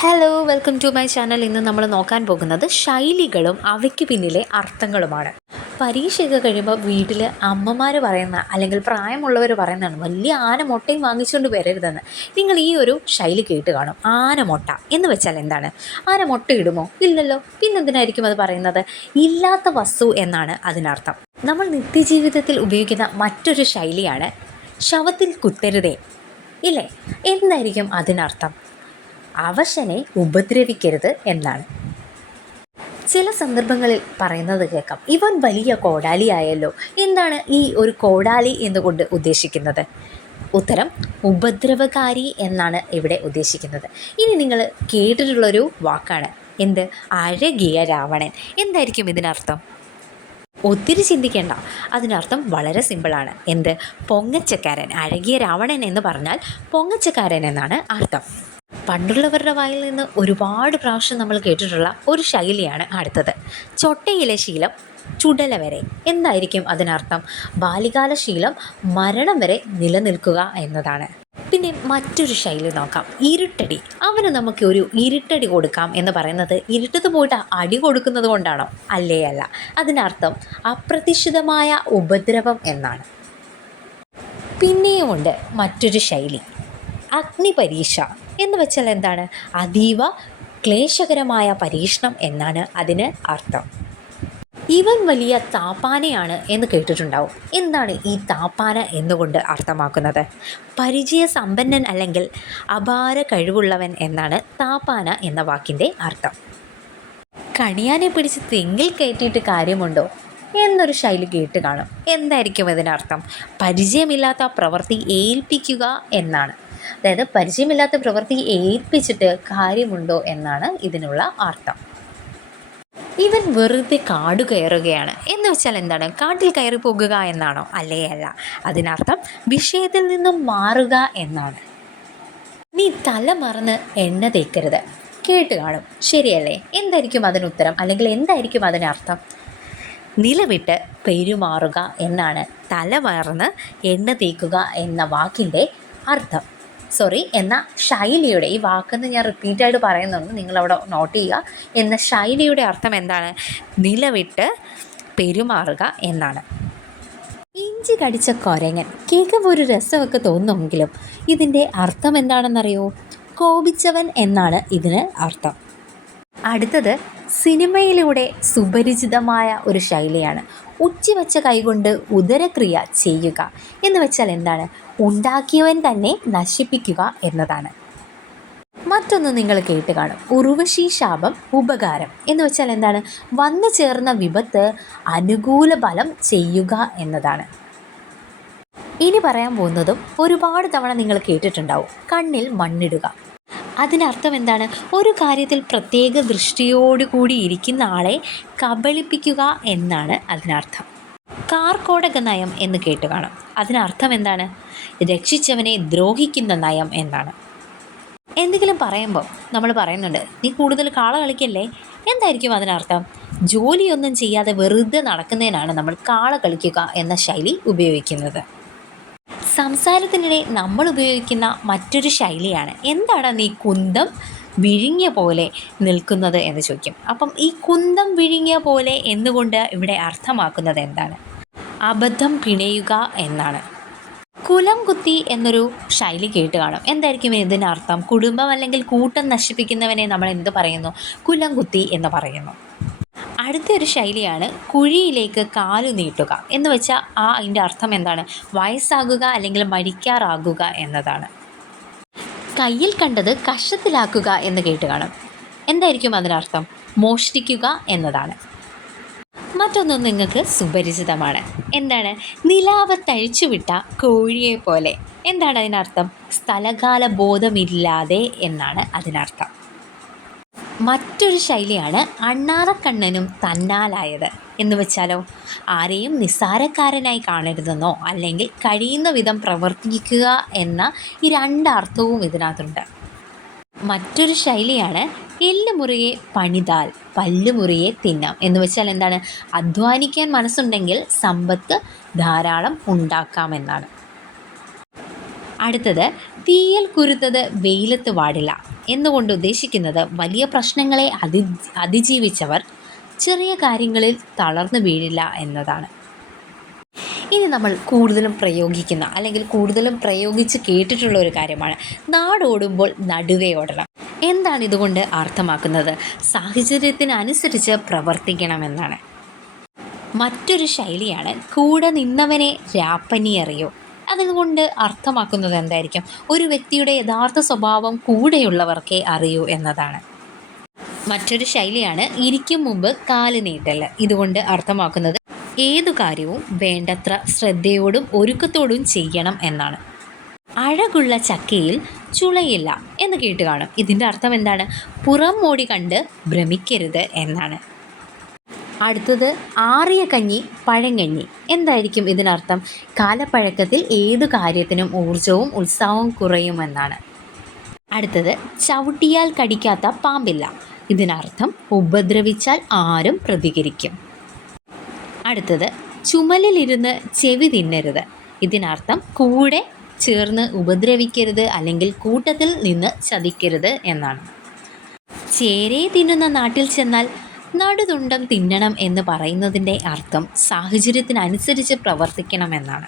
Hello, welcome to my channel. ഇന്ന് നമ്മൾ നോക്കാൻ പോകുന്നത് ശൈലികളും അവയ്ക്ക് പിന്നിലെ അർത്ഥങ്ങളുമാണ്. പരീക്ഷയൊക്കെ കഴിയുമ്പോൾ വീട്ടിൽ അമ്മമാർ പറയുന്ന അല്ലെങ്കിൽ പ്രായമുള്ളവർ പറയുന്നതാണ്, വലിയ ആന മുട്ടയും വാങ്ങിച്ചുകൊണ്ട് വരരുതെന്ന്. നിങ്ങൾ ഈ ഒരു ശൈലി കേട്ട് കാണും. ആന മുട്ട എന്ന് വെച്ചാൽ എന്താണ്? ആന മുട്ട ഇടുമോ? ഇല്ലല്ലോ. പിന്നെന്തിനായിരിക്കും അത് പറയുന്നത്? ഇല്ലാത്ത വസ്തു എന്നാണ് അതിനർത്ഥം. നമ്മൾ നിത്യജീവിതത്തിൽ ഉപയോഗിക്കുന്ന മറ്റൊരു ശൈലിയാണ് ശവത്തിൽ കുത്തരുതേ, ഇല്ലേ? എന്തായിരിക്കും അതിനർത്ഥം? അവശനെ ഉപദ്രവിക്കരുത് എന്നാണ്. ചില സന്ദർഭങ്ങളിൽ പറയുന്നത് കേൾക്കാം, ഇവൻ വലിയ കോടാലിയായല്ലോ. എന്താണ് ഈ ഒരു കോടാലി എന്നുകൊണ്ട് ഉദ്ദേശിക്കുന്നത്? ഉത്തരം, ഉപദ്രവകാരി എന്നാണ് ഇവിടെ ഉദ്ദേശിക്കുന്നത്. ഇനി നിങ്ങൾ കേട്ടിട്ടുള്ളൊരു വാക്കാണ് എന്ത്? അഴകിയ രാവണൻ. എന്തായിരിക്കും ഇതിനർത്ഥം? ഒത്തിരി ചിന്തിക്കേണ്ട. അതിനർത്ഥം വളരെ സിമ്പിളാണ്. എന്ത്? പൊങ്ങച്ചക്കാരൻ. അഴകിയ രാവണൻ എന്ന് പറഞ്ഞാൽ പൊങ്ങച്ചക്കാരൻ എന്നാണ് അർത്ഥം. പണ്ടുള്ളവരുടെ വായിൽ നിന്ന് ഒരുപാട് പ്രാവശ്യം നമ്മൾ കേട്ടിട്ടുള്ള ഒരു ശൈലിയാണ് അടുത്തത്. ചൊട്ടയിലെ ശീലം ചുടല വരെ. എന്തായിരിക്കും അതിനർത്ഥം? ബാല്യകാല ശീലം മരണം വരെ നിലനിൽക്കുക എന്നതാണ്. പിന്നെ മറ്റൊരു ശൈലി നോക്കാം, ഇരുട്ടടി. അവന് നമുക്ക് ഒരു ഇരുട്ടടി കൊടുക്കാം എന്ന് പറയുന്നത് ഇരുട്ടത്ത് പോയിട്ട് അടി കൊടുക്കുന്നത് കൊണ്ടാണോ? അല്ലേ അല്ല. അതിനർത്ഥം അപ്രതീക്ഷിതമായ ഉപദ്രവം എന്നാണ്. പിന്നെയുമുണ്ട് മറ്റൊരു ശൈലി, അഗ്നിപരീക്ഷ എന്ന് വെച്ചാൽ എന്താണ്? അതീവ ക്ലേശകരമായ പരീക്ഷണം എന്നാണ് അതിന് അർത്ഥം. ഇവൻ വലിയ താപ്പാനയാണ് എന്ന് കേട്ടിട്ടുണ്ടാവും. എന്താണ് ഈ താപ്പാന എന്നുകൊണ്ട് അർത്ഥമാക്കുന്നത്? പരിചയസമ്പന്നൻ അല്ലെങ്കിൽ അപാര കഴിവുള്ളവൻ എന്നാണ് താപ്പാന എന്ന വാക്കിൻ്റെ അർത്ഥം. കണിയാനെ പിടിച്ച് തെങ്ങിൽ കയറ്റിയിട്ട് കാര്യമുണ്ടോ എന്നൊരു ശൈലി കേട്ട് കാണും. എന്തായിരിക്കും ഇതിനർത്ഥം? പരിചയമില്ലാത്ത പ്രവൃത്തി ഏൽപ്പിക്കുക എന്നാണ്. അതായത് പരിചയമില്ലാത്ത പ്രവൃത്തി ഏൽപ്പിച്ചിട്ട് കാര്യമുണ്ടോ എന്നാണ് ഇതിനുള്ള അർത്ഥം. ഇവൻ വെറുതെ കാട് കയറുകയാണ് എന്ന് വെച്ചാൽ എന്താണ്? കാട്ടിൽ കയറി പോകുക എന്നാണോ? അല്ലേ അല്ല. അതിനർത്ഥം വിഷയത്തിൽ നിന്നും മാറുക എന്നാണ്. നീ തല മറന്ന് എണ്ണ തേക്കരുത്. കേട്ട് കാണും, ശരിയല്ലേ? എന്തായിരിക്കും അതിനുത്തരം, അല്ലെങ്കിൽ എന്തായിരിക്കും അതിനർത്ഥം? നിലവിട്ട് പെരുമാറുക എന്നാണ് തല മറന്ന് എണ്ണ തേക്കുക എന്ന വാക്കിൻ്റെ അർത്ഥം. എന്ന ശൈലിയുടെ, ഈ വാക്കെന്ന് ഞാൻ റിപ്പീറ്റായിട്ട് പറയുന്നുണ്ട്, നിങ്ങളവിടെ നോട്ട് ചെയ്യുക. എന്ന ശൈലിയുടെ അർത്ഥം എന്താണ്? നിലവിട്ട് പെരുമാറുക എന്നാണ്. ഇഞ്ചി കടിച്ച കൊരങ്ങൻ കേൾക്കുമ്പോൾ ഒരു രസമൊക്കെ തോന്നുമെങ്കിലും ഇതിൻ്റെ അർത്ഥം എന്താണെന്നറിയോ? കോപിച്ചവൻ എന്നാണ് ഇതിന് അർത്ഥം. അടുത്തത് സിനിമയിലൂടെ സുപരിചിതമായ ഒരു ശൈലിയാണ് ഉച്ചിവച്ച കൈകൊണ്ട് ഉദരക്രിയ ചെയ്യുക എന്ന് വെച്ചാൽ എന്താണ്? ഉണ്ടാക്കിയവൻ തന്നെ നശിപ്പിക്കുക എന്നതാണ്. മറ്റൊന്ന് നിങ്ങൾ കേട്ട് കാണും, ഉർവശി ശാപം ഉപകാരം എന്ന് വെച്ചാൽ എന്താണ്? വന്നു ചേർന്ന വിപത്ത് അനുകൂല ഫലം ചെയ്യുക എന്നതാണ്. ഇനി പറയാൻ പോകുന്നതും ഒരുപാട് തവണ നിങ്ങൾ കേട്ടിട്ടുണ്ടാവും, കണ്ണിൽ മണ്ണിടുക. അതിനർത്ഥം എന്താണ്? ഒരു കാര്യത്തിൽ പ്രത്യേക ദൃഷ്ടിയോടുകൂടി ഇരിക്കുന്ന ആളെ കബളിപ്പിക്കുക എന്നാണ് അതിനർത്ഥം. കാർക്കോടക നയം എന്ന് കേട്ട് കാണും. അതിനർത്ഥം എന്താണ്? രക്ഷിച്ചവനെ ദ്രോഹിക്കുന്ന നയം എന്നാണ്. എന്തെങ്കിലും പറയുമ്പോൾ നമ്മൾ പറയുന്നുണ്ട്, നീ കൂടുതൽ കാള കളിക്കല്ലേ. എന്തായിരിക്കും അതിനർത്ഥം? ജോലിയൊന്നും ചെയ്യാതെ വെറുതെ നടക്കുന്നതിനാണ് നമ്മൾ കാള കളിക്കുക എന്ന ശൈലി ഉപയോഗിക്കുന്നത്. സംസാരത്തിനിടെ നമ്മൾ ഉപയോഗിക്കുന്ന മറ്റൊരു ശൈലിയാണ്, എന്താണ് നീ കുന്തം വിഴുങ്ങിയ പോലെ നിൽക്കുന്നത് എന്ന് ചോദിക്കും. അപ്പം ഈ കുന്തം വിഴുങ്ങിയ പോലെ എന്നുകൊണ്ട് ഇവിടെ അർത്ഥമാക്കുന്നത് എന്താണ്? അബദ്ധം പിണയുക എന്നാണ്. കുലം കുത്തി എന്നൊരു ശൈലി കേട്ട് കാണും. എന്തായിരിക്കും ഇതിനർത്ഥം? കുടുംബം അല്ലെങ്കിൽ കൂട്ടം നശിപ്പിക്കുന്നവനെ നമ്മൾ എന്ത് പറയുന്നു? കുലം കുത്തി എന്ന് പറയുന്നു. അടുത്തൊരു ശൈലിയാണ് കുഴിയിലേക്ക് കാലു നീട്ടുക എന്ന് വെച്ചാൽ അതിൻ്റെ അർത്ഥം എന്താണ്? വയസ്സാകുക അല്ലെങ്കിൽ മരിക്കാറാകുക എന്നതാണ്. കയ്യിൽ കണ്ടത് കഷത്തിലാക്കുക എന്ന് കേട്ട് കാണും. എന്തായിരിക്കും അതിനർത്ഥം? മോഷ്ടിക്കുക എന്നതാണ്. മറ്റൊന്നും നിങ്ങൾക്ക് സുപരിചിതമാണ്. എന്താണ്? നിലാവത്തഴിച്ചുവിട്ട കോഴിയെ പോലെ. എന്താണ് അതിനർത്ഥം? സ്ഥലകാല ബോധമില്ലാതെ എന്നാണ് അതിനർത്ഥം. മറ്റൊരു ശൈലിയാണ് അണ്ണാറക്കണ്ണനും തന്നാലായത് എന്ന് വെച്ചാലോ? ആരെയും നിസ്സാരക്കാരനായി കാണരുതെന്നോ അല്ലെങ്കിൽ കഴിയുന്ന വിധം പ്രവർത്തിക്കുക എന്ന ഈ രണ്ടർത്ഥവും ഇതിനകത്തുണ്ട്. മറ്റൊരു ശൈലിയാണ് എല്ല് മുറിയെ പണിതാൽ പല്ല് മുറിയെ തിന്നാം എന്ന് വെച്ചാൽ എന്താണ്? അധ്വാനിക്കാൻ മനസ്സുണ്ടെങ്കിൽ സമ്പത്ത് ധാരാളം ഉണ്ടാക്കാമെന്നാണ്. അടുത്തത് തീയിൽ കുരുത്തത് വെയിലത്ത് വാടില്ല എന്നുകൊണ്ട് ഉദ്ദേശിക്കുന്നത് വലിയ പ്രശ്നങ്ങളെ അതിജീവിച്ചവർ ചെറിയ കാര്യങ്ങളിൽ തളർന്നു വീഴില്ല എന്നതാണ്. ഇനി നമ്മൾ കൂടുതലും പ്രയോഗിക്കുന്ന അല്ലെങ്കിൽ കൂടുതലും പ്രയോഗിച്ച് കേട്ടിട്ടുള്ള ഒരു കാര്യമാണ് നാടോടുമ്പോൾ നടുവേ ഓടണം. എന്താണ് ഇതുകൊണ്ട് അർത്ഥമാക്കുന്നത്? സാഹചര്യത്തിനനുസരിച്ച് പ്രവർത്തിക്കണമെന്നാണ്. മറ്റൊരു ശൈലിയാണ് കൂടെ നിന്നവനെ രാപ്പനി അറിയൂ. അതുകൊണ്ട് അർത്ഥമാക്കുന്നത് എന്തായിരിക്കും? ഒരു വ്യക്തിയുടെ യഥാർത്ഥ സ്വഭാവം കൂടെയുള്ളവർക്കേ അറിയൂ എന്നതാണ്. മറ്റൊരു ശൈലിയാണ് ഇരിക്കും മുമ്പ് കാല് നീട്ടൽ. ഇതുകൊണ്ട് അർത്ഥമാക്കുന്നത് ഏതു കാര്യവും വേണ്ടത്ര ശ്രദ്ധയോടും ഒരുക്കത്തോടും ചെയ്യണം എന്നാണ്. അഴകുള്ള ചക്കയിൽ ചുളയില്ല എന്ന് കേട്ട് കാണും. ഇതിൻ്റെ അർത്ഥം എന്താണ്? പുറം മോടി കണ്ട് ഭ്രമിക്കരുത് എന്നാണ്. അടുത്തത് ആറിയ കഞ്ഞി പഴങ്കഞ്ഞി. എന്തായിരിക്കും ഇതിനർത്ഥം? കാലപ്പഴക്കത്തിൽ ഏതു കാര്യത്തിനും ഊർജവും ഉത്സാഹവും കുറയുമെന്നാണ്. അടുത്തത് ചവിട്ടിയാൽ കടിക്കാത്ത പാമ്പില്ല. ഇതിനർത്ഥം ഉപദ്രവിച്ചാൽ ആരും പ്രതികരിക്കും. അടുത്തത് ചുമലിലിരുന്ന് ചെവി തിന്നരുത്. ഇതിനർത്ഥം കൂടെ ചേർന്ന് ഉപദ്രവിക്കരുത് അല്ലെങ്കിൽ കൂട്ടത്തിൽ നിന്ന് ചതിക്കരുത് എന്നാണ്. ചേരയെ തിന്നുന്ന നാട്ടിൽ ചെന്നാൽ നടുതുണ്ടം തിന്നണം എന്ന് പറയുന്നതിൻ്റെ അർത്ഥം സാഹചര്യത്തിനനുസരിച്ച് പ്രവർത്തിക്കണമെന്നാണ്.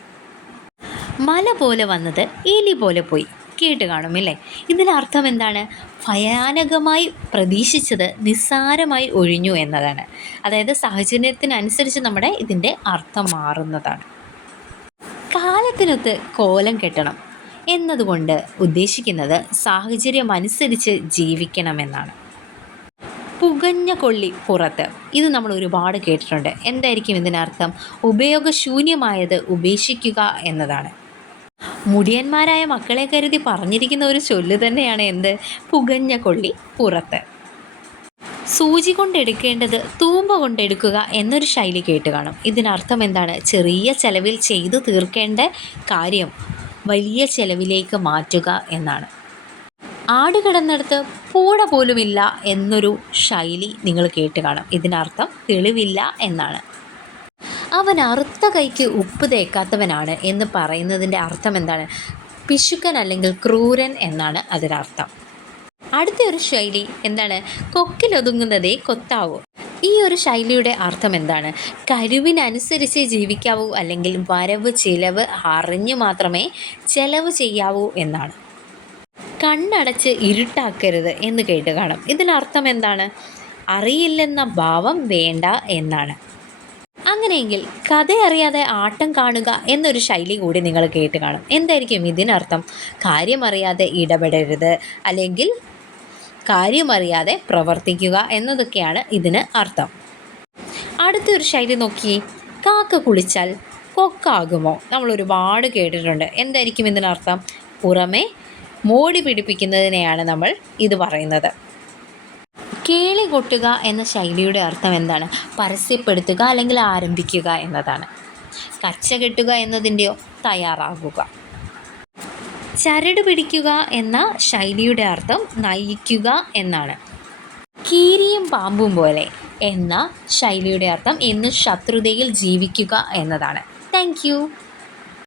മല പോലെ വന്നത് എലി പോലെ പോയി. കേട്ട് കാണുമില്ലേ? ഇതിനർത്ഥം എന്താണ്? ഭയാനകമായി പ്രതീക്ഷിച്ചത് നിസ്സാരമായി ഒഴിഞ്ഞു എന്നതാണ്. അതായത് സാഹചര്യത്തിനനുസരിച്ച് നമ്മുടെ ഇതിൻ്റെ അർത്ഥം മാറുന്നതാണ്. കാലത്തിനൊത്ത് കോലം കെട്ടണം എന്നതുകൊണ്ട് ഉദ്ദേശിക്കുന്നത് സാഹചര്യം അനുസരിച്ച് ജീവിക്കണമെന്നാണ്. പുകഞ്ഞ കൊള്ളി പുറത്ത്. ഇത് നമ്മൾ ഒരുപാട് കേട്ടിട്ടുണ്ട്. എന്തായിരിക്കും ഇതിനർത്ഥം? ഉപയോഗശൂന്യമായത് ഉപേക്ഷിക്കുക എന്നതാണ്. മുടിയന്മാരായ മക്കളെ കരുതി പറഞ്ഞിരിക്കുന്ന ഒരു ചൊല്ല് തന്നെയാണ് എന്ത്? പുകഞ്ഞ കൊള്ളി പുറത്ത്. സൂചി കൊണ്ടെടുക്കേണ്ടത് തൂമ്പ കൊണ്ടെടുക്കുക എന്നൊരു ശൈലി കേട്ട് കാണും. ഇതിനർത്ഥം എന്താണ്? ചെറിയ ചെലവിൽ ചെയ്തു തീർക്കേണ്ട കാര്യം വലിയ ചെലവിലേക്ക് മാറ്റുക എന്നാണ്. ആട് കിടന്നിടത്ത് പൂട പോലുമില്ല എന്നൊരു ശൈലി നിങ്ങൾ കേട്ട് കാണും. ഇതിനർത്ഥം തെളിവില്ല എന്നാണ്. അവൻ അറുത്ത കൈക്ക് ഉപ്പ് തേക്കാത്തവനാണ് എന്ന് പറയുന്നതിൻ്റെ അർത്ഥം എന്താണ്? പിശുക്കൻ അല്ലെങ്കിൽ ക്രൂരൻ എന്നാണ് അതിനർത്ഥം. അടുത്ത ഒരു ശൈലി എന്താണ്? കൊക്കിലൊതുങ്ങുന്നതേ കൊത്താവൂ. ഈ ഒരു ശൈലിയുടെ അർത്ഥം എന്താണ്? കഴിവിനനുസരിച്ച് ജീവിക്കാവൂ അല്ലെങ്കിൽ വരവ് ചിലവ് അറിഞ്ഞു മാത്രമേ ചെലവ് ചെയ്യാവൂ എന്നാണ്. കണ്ണടച്ച് ഇരുട്ടാക്കരുത് എന്ന് കേട്ട് കാണും. ഇതിനർത്ഥം എന്താണ്? അറിയില്ലെന്ന ഭാവം വേണ്ട എന്നാണ്. അങ്ങനെയെങ്കിൽ കഥ അറിയാതെ ആട്ടം കാണുക എന്നൊരു ശൈലി കൂടി നിങ്ങൾ കേട്ട് കാണും. എന്തായിരിക്കും ഇതിനർത്ഥം? കാര്യമറിയാതെ ഇടപെടരുത് അല്ലെങ്കിൽ കാര്യമറിയാതെ പ്രവർത്തിക്കുക എന്നതൊക്കെയാണ് ഇതിന് അർത്ഥം. അടുത്തൊരു ശൈലി നോക്കി. കാക്ക കുളിച്ചാൽ കൊക്കാകുമോ? നമ്മൾ ഒരുപാട് കേട്ടിട്ടുണ്ട്. എന്തായിരിക്കും ഇതിനർത്ഥം? പുറമെ മോടി പിടിപ്പിക്കുന്നതിനെയാണ് നമ്മൾ ഇത് പറയുന്നത്. കേളി കൊട്ടുക എന്ന ശൈലിയുടെ അർത്ഥം എന്താണ്? പരസ്യപ്പെടുത്തുക അല്ലെങ്കിൽ ആരംഭിക്കുക എന്നതാണ്. കച്ച കെട്ടുക എന്നതിൻ്റെയോ തയ്യാറാകുക. ചരട് പിടിക്കുക എന്ന ശൈലിയുടെ അർത്ഥം നയിക്കുക എന്നാണ്. കീരിയും പാമ്പും പോലെ എന്ന ശൈലിയുടെ അർത്ഥം എന്ന് ശത്രുതയിൽ ജീവിക്കുക എന്നതാണ്. Thank you.